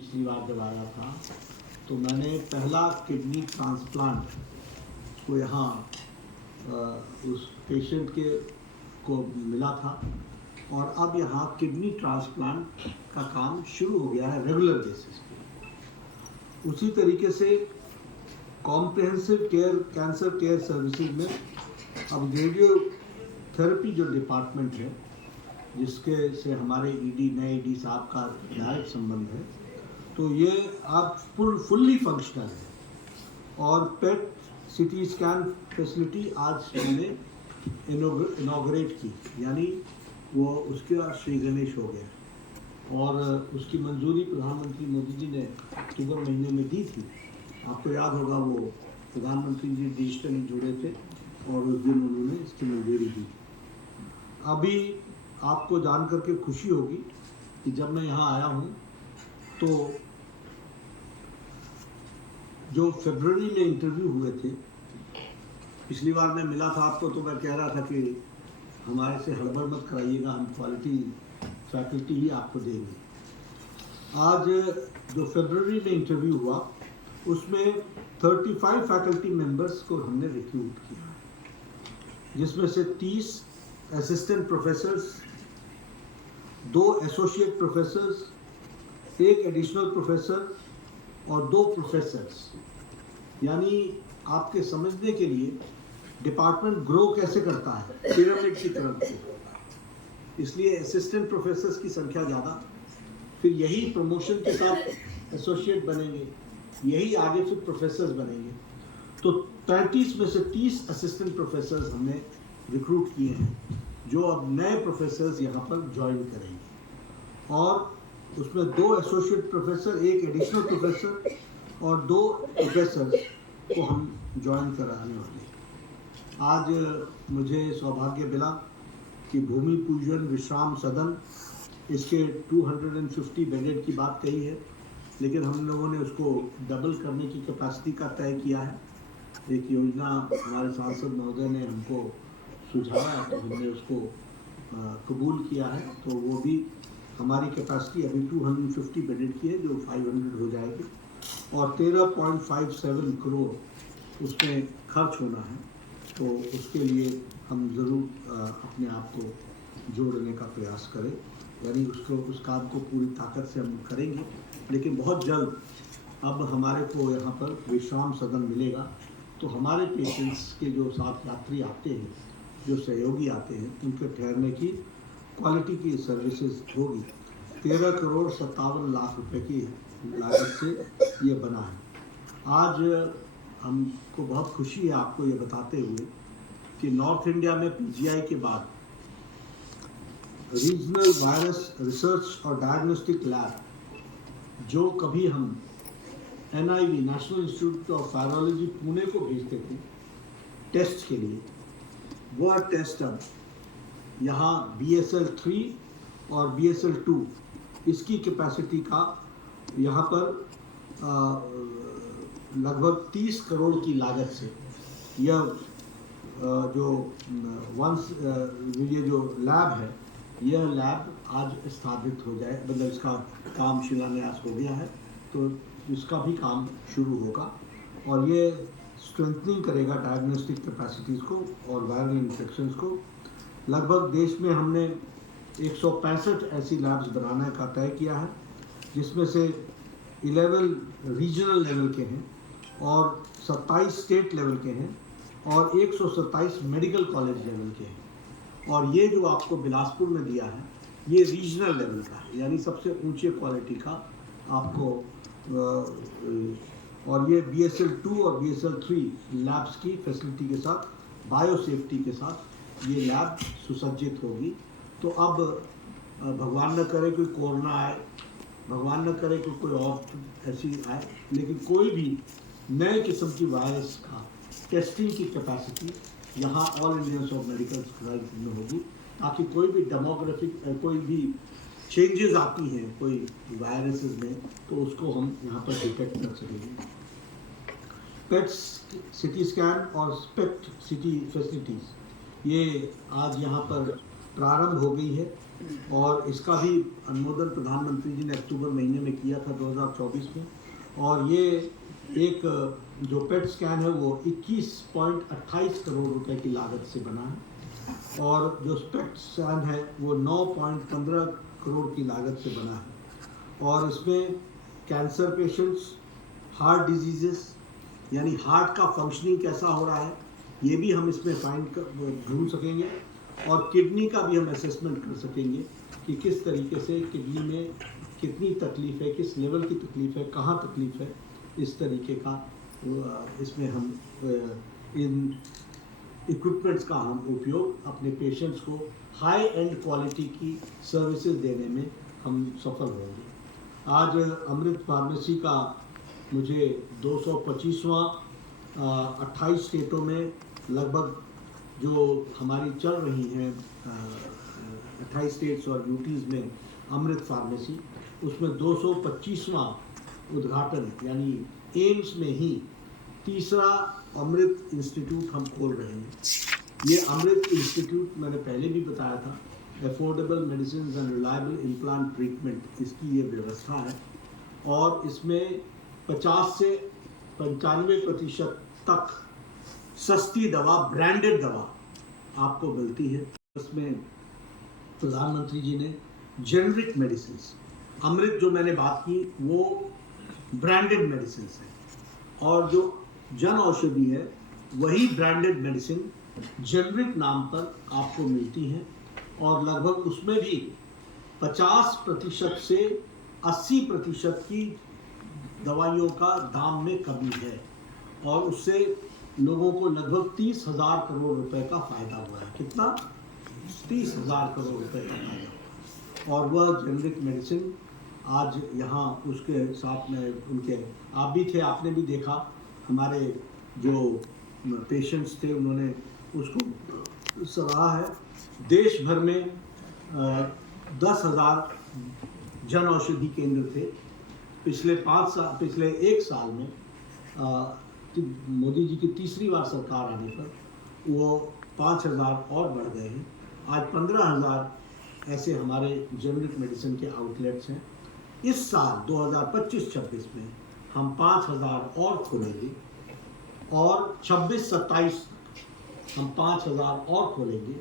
पिछली बार जब आया था तो मैंने पहला किडनी ट्रांसप्लांट को यहाँ उस पेशेंट के को मिला था और अब यहाँ किडनी ट्रांसप्लांट का काम शुरू हो गया है रेगुलर बेसिस पे। उसी तरीके से comprehensive care cancer care services में अब रेडियोथेरेपी जो डिपार्टमेंट है जिसके से हमारे नए ईडी साहब का डायरेक्ट संबंध है, तो ये अब फुल्ली फंक्शनल है। और पेट सीटी स्कैन फैसिलिटी आज हमने इनॉग्रेट की, यानी वो उसका श्री गणेश हो गया और उसकी मंजूरी प्रधानमंत्री मोदी जी ने अक्टूबर महीने में दी थी। आपको याद होगा वो प्रधानमंत्री जी डिजिटली जुड़े थे और उस दिन उन्होंने इसकी मंजूरी दी। अभी आपको जान करके खुशी होगी कि जब मैं यहाँ आया हूँ तो जो फरवरी में इंटरव्यू हुए थे, पिछली बार मैं मिला था आपको तो मैं कह रहा था कि हमारे से हड़बड़ मत कराइएगा, हम क्वालिटी फैकल्टी ही आपको देंगे। आज जो फरवरी में इंटरव्यू हुआ उसमें 35 फैकल्टी मेंबर्स को हमने रिक्रूट किया, जिसमें से 30 assistant professors, 2 associate professors, 1 additional professor और 2 प्रोफेसर्स। यानी आपके समझने के लिए डिपार्टमेंट ग्रो कैसे करता है, पिरामिड की तरफ से, इसलिए असिस्टेंट प्रोफेसर्स की संख्या ज़्यादा, फिर यही प्रमोशन के साथ एसोसिएट बनेंगे, यही आगे फिर प्रोफेसर्स बनेंगे। तो 35 में से 30 असिस्टेंट प्रोफेसर्स हमने रिक्रूट किए हैं जो अब नए प्रोफेसर्स यहाँ पर ज्वाइन करेंगे। और उसमें 2 एसोसिएट प्रोफेसर, 1 एडिशनल प्रोफेसर और 2 प्रोफेसर्स को हम ज्वाइन कराने वाले हैं। आज मुझे सौभाग्य मिला कि भूमि पूजन विश्राम सदन, इसके 250 बेडेड की बात कही है, लेकिन हम लोगों ने उसको डबल करने की कैपेसिटी का तय किया है। एक योजना हमारे सांसद महोदय ने हमको सुझाया तो हमने उसको कबूल किया है, तो वो भी हमारी कैपेसिटी अभी 250 बेडेड की है जो 500 हो जाएगी और 13.57 करोड़ उसमें खर्च होना है। तो उसके लिए हम ज़रूर अपने आप को जोड़ने का प्रयास करें, यानी उस काम को पूरी ताकत से हम करेंगे। लेकिन बहुत जल्द अब हमारे को यहाँ पर विश्राम सदन मिलेगा, तो हमारे पेशेंट्स के जो साथ यात्री आते हैं, जो सहयोगी आते हैं, उनके ठहरने की क्वालिटी की सर्विसेज होगी। 13 करोड़ 57 लाख रुपए की लागत से ये बना है। आज हमको बहुत खुशी है आपको ये बताते हुए कि नॉर्थ इंडिया में पीजीआई के बाद रीजनल वायरस रिसर्च और डायग्नोस्टिक लैब जो कभी हम NIV national institute of virology Pune को भेजते थे टेस्ट के लिए, वह टेस्ट अब यहाँ BSL-3 और BSL-2 इसकी कैपेसिटी का यहाँ पर लगभग 30 करोड़ की लागत से यह ये जो लैब है, यह लैब आज स्थापित हो जाए, मतलब इसका काम शिलान्यास हो गया है, तो इसका भी काम शुरू होगा और ये स्ट्रेंथनिंग करेगा डायग्नोस्टिक कैपेसिटीज़ को और वायरल इन्फेक्शंस को। लगभग देश में हमने 165 ऐसी लैब्स बनाने का तय किया है, जिसमें से 11 रीजनल लेवल के हैं और 27 स्टेट लेवल के हैं और 127 मेडिकल कॉलेज लेवल के हैं। और ये जो आपको बिलासपुर में दिया है ये रीजनल लेवल का है, यानी सबसे ऊंचे क्वालिटी का आपको और ये BSL-2 और BSL-3 लैब्स की फैसिलिटी के साथ, बायो सेफ्टी के साथ ये लैब सुसज्जित होगी। तो अब भगवान न करे कोई कोरोना आए, भगवान न करे कि कोई और ऐसी आए, लेकिन कोई भी नए किस्म की वायरस का टेस्टिंग की कैपेसिटी यहाँ all Indians of medical science में होगी, ताकि कोई भी डेमोग्राफिक कोई भी चेंजेस आती हैं कोई वायरसेस में, तो उसको हम यहाँ पर डिटेक्ट कर सकेंगे। पेट सिटी स्कैन और स्पेक्ट सिटी फैसिलिटीज़ ये आज यहाँ पर प्रारंभ हो गई है और इसका भी अनुमोदन प्रधानमंत्री जी ने अक्टूबर महीने में किया था 2024 में। और ये एक जो पेट स्कैन है वो 21.28 करोड़ रुपए की लागत से बना है, और जो पेट स्कैन है वो 9.15 करोड़ की लागत से बना है। और इसमें कैंसर पेशेंट्स, हार्ट डिजीजेस यानी हार्ट का फंक्शनिंग कैसा हो रहा है ये भी हम इसमें ढूंढ सकेंगे, और किडनी का भी हम असेसमेंट कर सकेंगे कि किस तरीके से किडनी में कितनी तकलीफ है, किस लेवल की तकलीफ है, कहाँ तकलीफ है। इस तरीके का इसमें हम इन इक्विपमेंट्स का हम उपयोग अपने पेशेंट्स को हाई एंड क्वालिटी की सर्विसेज देने में हम सफल होंगे। आज अमृत फार्मेसी का मुझे 225वां 28 स्टेटों में लगभग जो हमारी चल रही हैं 28 स्टेट्स और यूटीज़ में अमृत फार्मेसी, उसमें 225वां उद्घाटन यानी एम्स में ही तीसरा अमृत इंस्टीट्यूट हम खोल रहे हैं। ये अमृत इंस्टीट्यूट मैंने पहले भी बताया था, affordable medicine and reliable implant treatment, इसकी ये व्यवस्था है। और इसमें 50 से 95% तक सस्ती दवा, ब्रांडेड दवा आपको मिलती है। इसमें प्रधानमंत्री जी ने जेनरिक मेडिसिन, अमृत जो मैंने बात की वो ब्रांडेड मेडिसिन है, और जो जन औषधि है वही ब्रांडेड मेडिसिन जेनरिक नाम पर आपको मिलती है। और लगभग उसमें भी 50% से 80% की दवाइयों का दाम में कमी है, और उससे लोगों को लगभग 30,000 करोड़ रुपए का फायदा हुआ है। कितना? 30,000 करोड़ रुपए का फायदा। और वह जेनरिक मेडिसिन आज यहाँ उसके साथ में उनके, आप भी थे, आपने भी देखा, हमारे जो पेशेंट्स थे उन्होंने उसको सराहा है। देश भर में 10,000 जन औषधि केंद्र थे। पिछले 1 साल में मोदी जी की तीसरी बार सरकार आने पर वो 5,000 और बढ़ गए हैं। आज 15,000 ऐसे हमारे जेनरिक मेडिसिन के आउटलेट्स हैं। इस साल 2025-26 में हम 5,000 और खोलेंगे, और 26-27 हम 5,000 और खोलेंगे।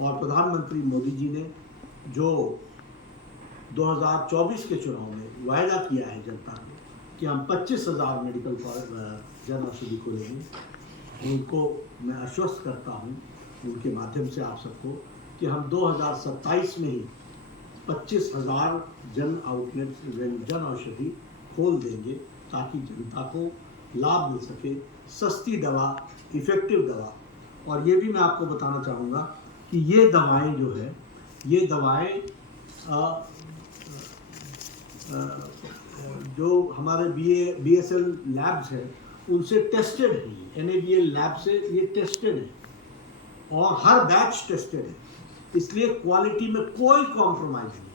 और प्रधानमंत्री मोदी जी ने जो 2024 के चुनाव में वायदा किया है जनता को कि हम 25,000 मेडिकल जन औषधि खोलेंगे, उनको मैं आश्वस्त करता हूँ उनके माध्यम से आप सबको कि हम 2027 में ही 25,000 जन आउटलेट्स, जन औषधि खोल देंगे, ताकि जनता को लाभ मिल सके, सस्ती दवा, इफ़ेक्टिव दवा। और ये भी मैं आपको बताना चाहूँगा कि ये दवाएं जो है, ये दवाएं जो हमारे BSL लैब्स हैं उनसे टेस्टेड है, NABL लैब से ये टेस्टेड है, और हर बैच टेस्टेड है, इसलिए क्वालिटी में कोई कॉम्प्रोमाइज़ नहीं।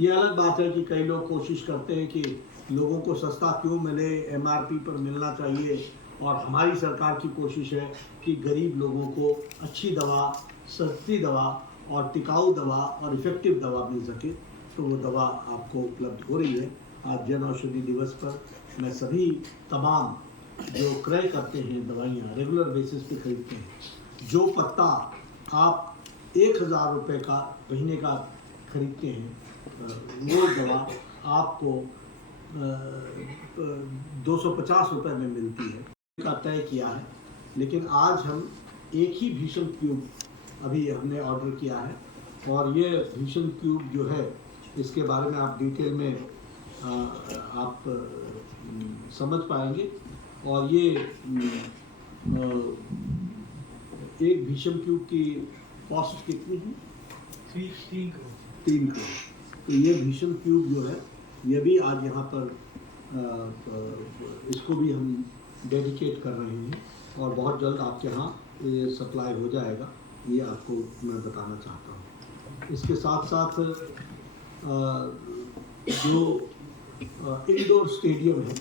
ये अलग बात है कि कई लोग कोशिश करते हैं कि लोगों को सस्ता क्यों मिले, MRP पर मिलना चाहिए, और हमारी सरकार की कोशिश है कि गरीब लोगों को अच्छी दवा, सस्ती दवा और टिकाऊ दवा और इफ़ेक्टिव दवा मिल सके। तो वो दवा आपको उपलब्ध हो रही है। आज जन औषधि दिवस पर मैं सभी तमाम जो क्रय करते हैं दवाइयाँ, रेगुलर बेसिस पे खरीदते हैं, जो पत्ता आप 1,000 रुपये का महीने का खरीदते हैं, वो दवा आपको 250 रुपये में मिलती है का तय किया है। लेकिन आज हम एक ही भीषण क्यूब अभी हमने ऑर्डर किया है, और ये भीषण क्यूब जो है इसके बारे में आप डिटेल में आप समझ पाएंगे। और ये एक भीषण क्यूब की कॉस्ट कितनी है? 3 करोड़। तो ये भीषण क्यूब जो है ये भी आज यहाँ पर इसको भी हम डेडिकेट कर रहे हैं, और बहुत जल्द आपके यहाँ ये सप्लाई हो जाएगा, ये आपको मैं बताना चाहता हूँ। इसके साथ साथ जो इंडोर स्टेडियम है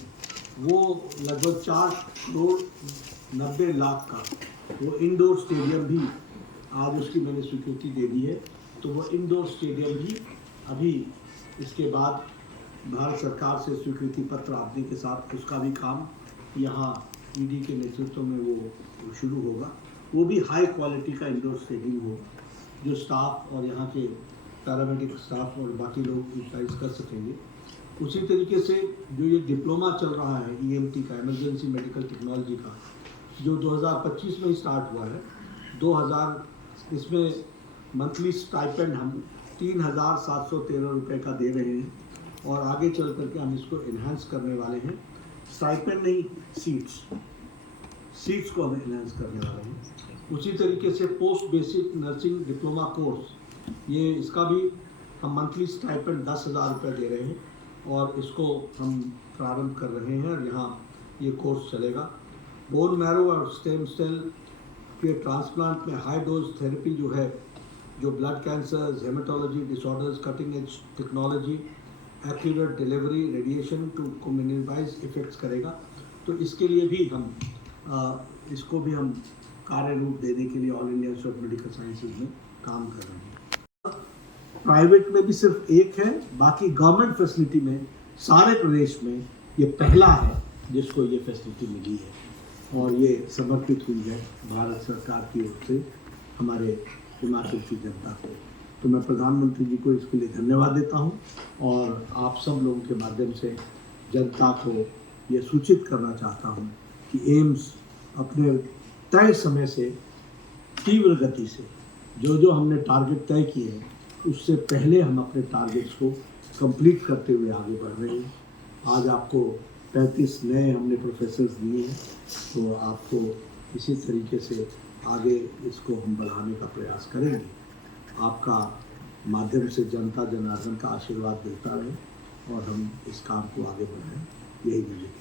वो लगभग 4,90,00,000 का वो इंडोर स्टेडियम भी आज उसकी मैंने स्वीकृति दे दी है, तो वो इंडोर स्टेडियम भी अभी इसके बाद भारत सरकार से स्वीकृति पत्र आने के साथ उसका भी काम यहाँ ईडी के नेतृत्व में वो शुरू होगा। वो भी हाई क्वालिटी का इंडोर स्टेडियम होगा जो स्टाफ और यहाँ के पैरामेडिक स्टाफ और बाकी लोग यूटिलाइज कर सकेंगे। उसी तरीके से जो ये डिप्लोमा चल रहा है ईएमटी का, इमरजेंसी मेडिकल टेक्नोलॉजी का, जो 2025 में ही स्टार्ट हुआ है, 2000 इसमें मंथली स्टाइपेंड हम 3,713 रुपये का दे रहे हैं और आगे चल करके हम इसको इन्हांस करने वाले हैं। स्टाइपेंड नहीं, सीट्स को हम इन्हांस करने वाले हैं। उसी तरीके से post basic nursing diploma course, ये इसका भी हम मंथली स्टाइपेंड 10,000 रुपये दे रहे हैं और इसको हम प्रारंभ कर रहे हैं और यहाँ ये कोर्स चलेगा। बोन मैरो और स्टेम सेल के ट्रांसप्लांट में हाई डोज थेरेपी जो है, जो blood cancer, haematology disorders, cutting edge technology, accurate delivery, radiation to minimise effects करेगा। तो इसके लिए भी हम इसको भी हम कार्य रूप देने के लिए all India institute of medical sciences में काम कर रहे हैं। प्राइवेट में भी सिर्फ एक है, बाकी गवर्नमेंट फैसिलिटी में सारे प्रदेश में ये पहला है जिसको ये फैसिलिटी मिली है और ये समर्पित हुई है भारत सरकार की ओर से हमारे हिमाचल की जनता को। तो मैं प्रधानमंत्री जी को इसके लिए धन्यवाद देता हूँ और आप सब लोगों के माध्यम से जनता को ये सूचित करना चाहता हूँ कि एम्स अपने तय समय से तीव्र गति से जो हमने टारगेट तय किए हैं उससे पहले हम अपने टारगेट्स को कंप्लीट करते हुए आगे बढ़ रहे हैं। आज आपको 35 नए हमने प्रोफेसर्स दिए हैं, तो आपको इसी तरीके से आगे इसको हम बढ़ाने का प्रयास करेंगे। आपका माध्यम से जनता जनार्दन का आशीर्वाद देता रहे और हम इस काम को आगे बढ़ाएं, यही मुझे